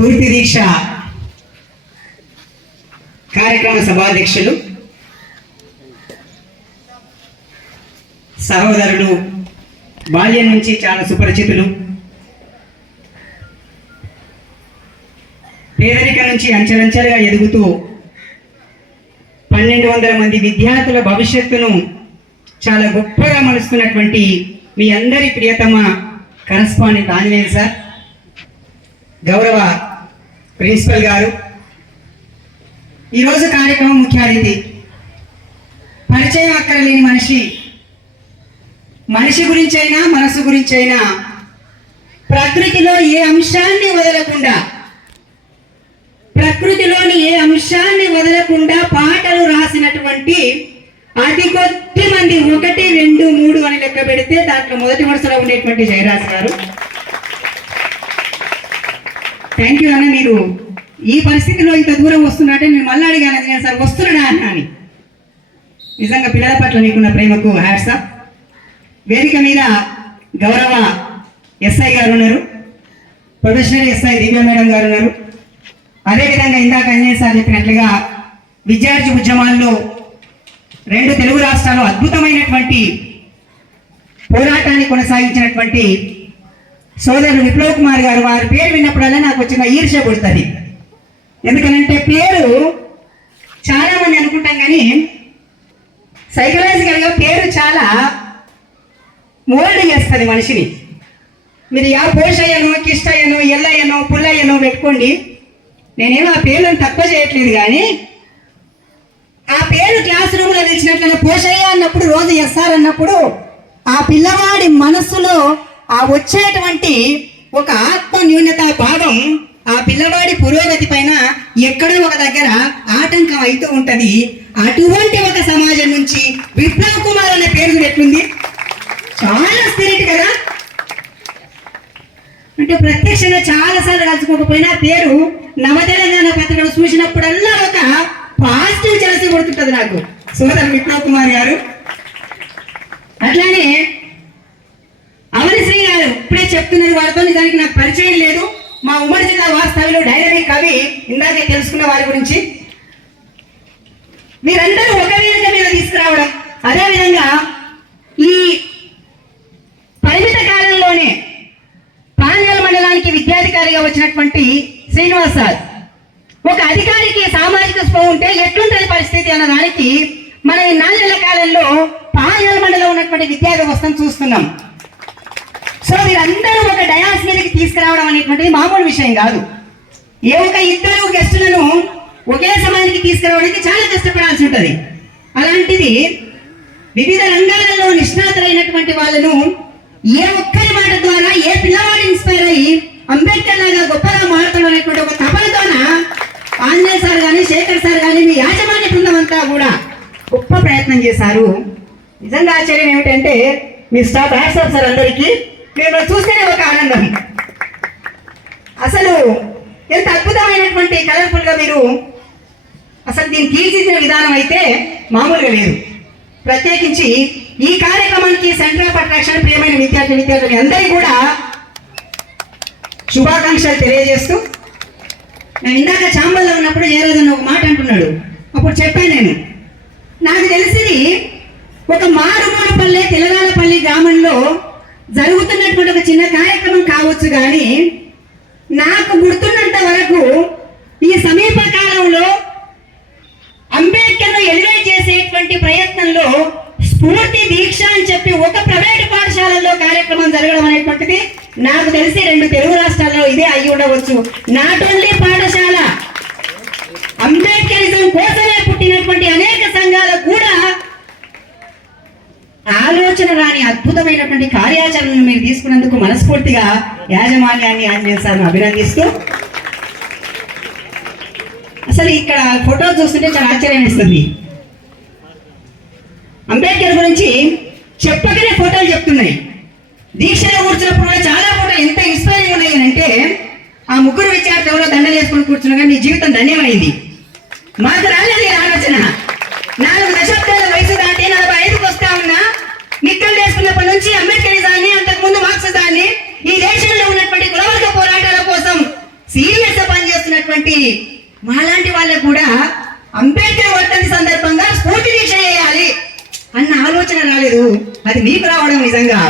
స్ఫూర్తి దీక్ష కార్యక్రమ సభాధ్యక్షులు సహోదరులు, బాల్యం నుంచి చాలా సుపరిచితులు, పేదరికం నుంచి అంచెలంచెలుగా ఎదుగుతూ 1200 మంది విద్యార్థుల భవిష్యత్తును చాలా గొప్పగా మలుస్తున్నటువంటి మీ అందరి ప్రియతమ కరస్పాండెంట్ ఆంజనేయ సార్, గౌరవ ప్రిన్సిపల్ గారు, ఈరోజు కార్యక్రమం ముఖ్య అతిథి, పరిచయం అక్కరలేని మనిషి గురించైనా మనసు గురించైనా ప్రకృతిలో ఏ అంశాన్ని పాటలు రాసినటువంటి అతి కొద్ది మంది, 1, 2, 3 అని లెక్క పెడితే దాంట్లో మొదటి వరుసలో ఉండేటువంటి జయరాజ్ గారు. థ్యాంక్ యూ అన్న, మీరు ఈ పరిస్థితిలో ఇంత దూరం వస్తున్నట్టే నేను మళ్ళీ అడిగాను సార్ వస్తున్నాడా అన్న అని. నిజంగా పిల్లల పట్ల మీకున్న ప్రేమకు హ్యాట్స్ ఆఫ్. వేదిక మీద గౌరవ ఎస్ఐ గారు ఉన్నారు, ప్రొఫెషనల్ ఎస్ఐ దివ్య మేడం గారు ఉన్నారు. అదేవిధంగా ఇందాక అంజనేయ సార్ చెప్పినట్లుగా విద్యార్థి ఉద్యమాల్లో 2 తెలుగు రాష్ట్రాల్లో అద్భుతమైనటువంటి పోరాటాన్ని కొనసాగించినటువంటి సోదరుడు విప్లవ్ కుమార్ గారు, వారి పేరు విన్నప్పుడల్లా నాకు వచ్చిన ఈర్ష్య పుడుతుంది. ఎందుకనంటే పేరు చాలా మంది అనుకుంటాం కానీ సైకలాజికల్గా పేరు చాలా మోల్డ్ చేస్తుంది మనిషిని. మీరు యా పోషయ్యను, కిష్టయ్యను, ఎల్లయ్యను, పుల్లయ్యను పెట్టుకోండి, నేనేమో ఆ పేర్లను తక్కువ చేయట్లేదు. కానీ ఆ పేరు క్లాస్ రూమ్లో నిలిచినట్లయినా పోషయ్య అన్నప్పుడు, రోజు ఎస్ఆర్ అన్నప్పుడు ఆ పిల్లవాడి మనస్సులో ఆ వచ్చేటువంటి ఒక ఆత్మ న్యూనతా భావం ఆ పిల్లవాడి పురోగతి పైన ఎక్కడో ఒక దగ్గర ఆటంకం అవుతూ ఉంటది. అటువంటి ఒక సమాజం నుంచి విప్లవ్ కుమార్ అనే పేరు ఎట్లుంది, చాలా స్పిరిట్ కదా. అంటే ప్రత్యక్షంగా చాలాసార్లు కలుసుకోకపోయినా పేరు నవతెలంగాణ పత్రికలు చూసినప్పుడల్లా ఒక పాజిటివ్ చేసి కొడుతుంటది నాకు సోదరు విప్లవ్ కుమార్ గారు. అట్లానే అవనిశ్రీ గారు ఇప్పుడే చెప్తున్నది, వారితో నిజానికి నాకు పరిచయం లేదు. మా ఉమ్మడి జిల్లా వాస్తవ్యులు, డైనమిక్ కవి, ఇందాకే తెలుసుకున్న వారి గురించి. మీరందరూ ఒక వేదిక మీద తీసుకురావడం, అదేవిధంగా ఈ పరిమిత కాలంలోనే పాంగల్ మండలానికి విద్యాధికారిగా వచ్చినటువంటి శ్రీనివాస్ సార్, ఒక అధికారికి సామాజిక స్పృహ ఉంటే ఎట్లుంటుంది పరిస్థితి అన్న దానికి మనం ఈ 4 నెలల కాలంలో పాంగల్ మండలం ఉన్నటువంటి విద్యా వ్యవస్థను చూస్తున్నాం. సో మీరందరూ ఒక డయాస్ మీదకి తీసుకురావడం అనేటువంటిది మామూలు విషయం కాదు. ఏ ఒక 2 గెస్టులను ఒకే సమయానికి తీసుకురావడానికి చాలా కష్టపడాల్సి ఉంటుంది. అలాంటిది వివిధ రంగాలలో నిష్ణాతులైనటువంటి వాళ్ళను ఏ ఒక్కరి మాట ద్వారా ఏ పిల్లవాడు ఇన్స్పైర్ అయ్యి అంబేద్కర్ లాగా గొప్పగా మాట్లాడడం అనేటువంటి ఒక తపనతోన ఆంజనేయ సార్ కానీ, శేఖర్ సార్ కానీ, మీ యాజమాన్య బృందం అంతా కూడా గొప్ప ప్రయత్నం చేశారు. నిజంగా ఆశ్చర్యం ఏమిటంటే మీ స్టాఫ్ హ్యాట్స్ ఆఫ్ సార్ అందరికీ. మేము చూస్తేనే ఒక ఆనందం. అసలు ఎంత అద్భుతమైనటువంటి కలర్ఫుల్ గా మీరు అసలు దీన్ని తీర్చిదిద్దిన విధానం అయితే మామూలుగా లేదు. ప్రత్యేకించి ఈ కార్యక్రమానికి సెంటర్ ఆఫ్ అట్రాక్షన్ ప్రియమైన విద్యార్థులు అందరికీ కూడా శుభాకాంక్షలు తెలియజేస్తూ, నేను ఇందాక చాంబల్లో ఉన్నప్పుడు జయరాజన్ ఒక మాట అంటున్నాడు, అప్పుడు చెప్పాను నాకు తెలిసింది ఒక మారుమూలపల్లె తెలంగాణపల్లి గ్రామంలో జరుగుతున్నటువంటి ఒక చిన్న కార్యక్రమం కావచ్చు. కానీ నాకు గుర్తున్నంత వరకు ఈ సమీప కాలంలో అంబేద్కర్ను ఎలివేట్ చేసేటువంటి ప్రయత్నంలో స్ఫూర్తి దీక్ష అని చెప్పి ఒక ప్రైవేటు పాఠశాలలో కార్యక్రమం జరగడం అనేటువంటిది నాకు తెలిసి 2 తెలుగు రాష్ట్రాల్లో ఇదే అయ్యి ఉండవచ్చు. నాట్ ఓన్లీ పాఠశాల, అంబేద్కరిజం కోసమే పుట్టినటువంటి అనేక సంఘాలకు కూడా ఆలోచన రాని అద్భుతమైనటువంటి కార్యాచరణను మీరు తీసుకున్నందుకు మనస్ఫూర్తిగా యాజమాన్యాన్ని ఆంజనేయ సార్ను అభినందిస్తూ, అసలు ఇక్కడ ఫోటో చూస్తుంటే చాలా ఆశ్చర్యం వేస్తుంది. అంబేద్కర్ గురించి చెప్పకనే ఫోటోలు చెప్తున్నాయి. దీక్షలో కూర్చున్నప్పుడు కూడా చాలా ఫోటోలు ఎంత ఇన్స్పైరింగ్ ఉన్నాయి అంటే, ఆ 3 విద్యార్థులు ఎవరో దండలు వేసుకుని కూర్చున్నా నీ జీవితం ధన్యమైంది. మాకు రాలేదు ఆలోచన. 4 దశాబ్దాల వయసు దాటి 45కి వస్తా ఉన్నా, నిక్కలు చేసుకున్నప్పటి నుంచి అంబేద్కరిజాన్ని, అంతకుముందు మార్క్సిజాన్ని, ఈ దేశంలో ఉన్నటువంటి కులవర్గ పోరాటాల కోసం సీరియస్ ఉన్నటువంటి మాలాంటి వాళ్ళకు కూడా అంబేద్కర్ వర్ధంతి సందర్భంగా స్ఫూర్తి దీక్ష చేయాలి అన్న ఆలోచన రాలేదు. అది మీకు రావడం నిజంగా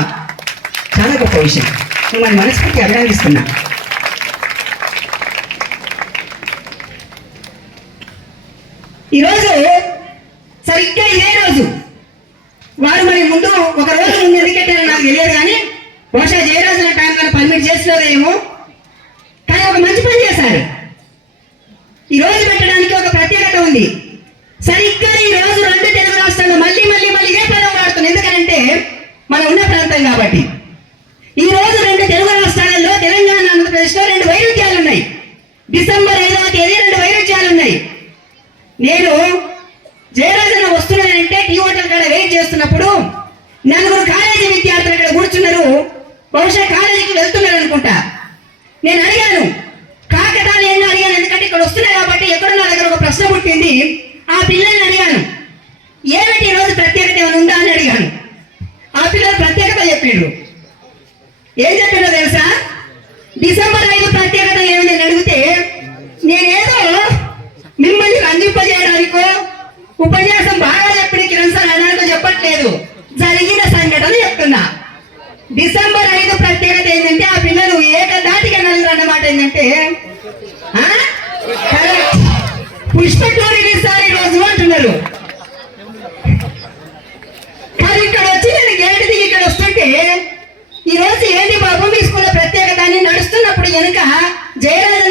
చాలా గొప్ప విషయం. మిమ్మల్ని మనస్ఫూర్తి అభినందిస్తున్నా. ఈరోజు సరిగ్గా ఇదే రోజు వారు మరి ముందు ఒక రోజు ముందు ఎందుకంటారో నాకు తెలియదు, కానీ బహుశా జయరాజుల టైం కానీ పర్మిట్ చేస్తున్నారేమో, కానీ ఒక మంచి పని చేశారు. ఈ రోజు పెట్టడానికి ఒక ప్రత్యేకత ఉంది. సరిగ్గా ఈ రోజు రెండు తెలుగు రాష్ట్రాల్లో మళ్ళీ మళ్ళీ మళ్ళీ ఇదే పదం వాడుతున్నాం. ఎందుకంటే మనం ఉన్న ప్రాంతం కాబట్టి. ఈ రోజు రెండు తెలుగు రాష్ట్రాలలో తెలంగాణ, ఆంధ్రప్రదేశ్లో రెండు వైరుధ్యాలు ఉన్నాయి. డిసెంబర్ 5వ తేదీ రెండు వైరుధ్యాలు ఉన్నాయి. నేను జయరాజన వస్తున్నానంటే టీ హోటల్ కాడ వెయిట్ చేస్తున్నప్పుడు నలుగురు కాలేజీ విద్యార్థులు ఇక్కడ కూర్చున్నారు. బహుశా కాలేజీకి వెళ్తున్నారు అనుకుంటా. నేను అడిగాను, కాకతాళీయంగా అడిగాను, ఎందుకంటే ఇక్కడ వస్తున్నాయి కాబట్టి ఎక్కడో నా దగ్గర ఒక ప్రశ్న పుట్టింది. ఆ పిల్లల్ని అడిగాను, ఏమిటి ఈరోజు ప్రత్యేకత ఏమైనా ఉందా అని అడిగాను. ఆ పిల్లలు ప్రత్యేకత చెప్పిండ్రు. ఏం చెప్పిండ్రో తెలుసా? డిసెంబర్ 5 ప్రత్యేకత ఏమిటి అని అడిగితే నేనేదో మిమ్మల్ని రంజింపజేయడానికో ఉపన్యాసం బాగా చెప్పిన కిరణ్ సార్ అనడానికో చెప్పట్లేదు, జరిగిన సంఘటన చెప్తున్నా. డిసెంబర్ 5 ప్రత్యేకత ఏంటంటే ఆ పిల్లలు ఏకదాటిగా నలుగురు అన్నమాట. ఏంటంటే పుష్ప రిలీజ్ సార్ ఈ రోజు అంటున్నారు. కానీ ఇక్కడ వచ్చి నేను గేట్ దిగి ఇక్కడ వస్తుంటే ఈ రోజు ఏంటి బాబు మీ స్కూల్ ప్రత్యేకత అని నడుస్తున్నప్పుడు వెనుక జయరాజు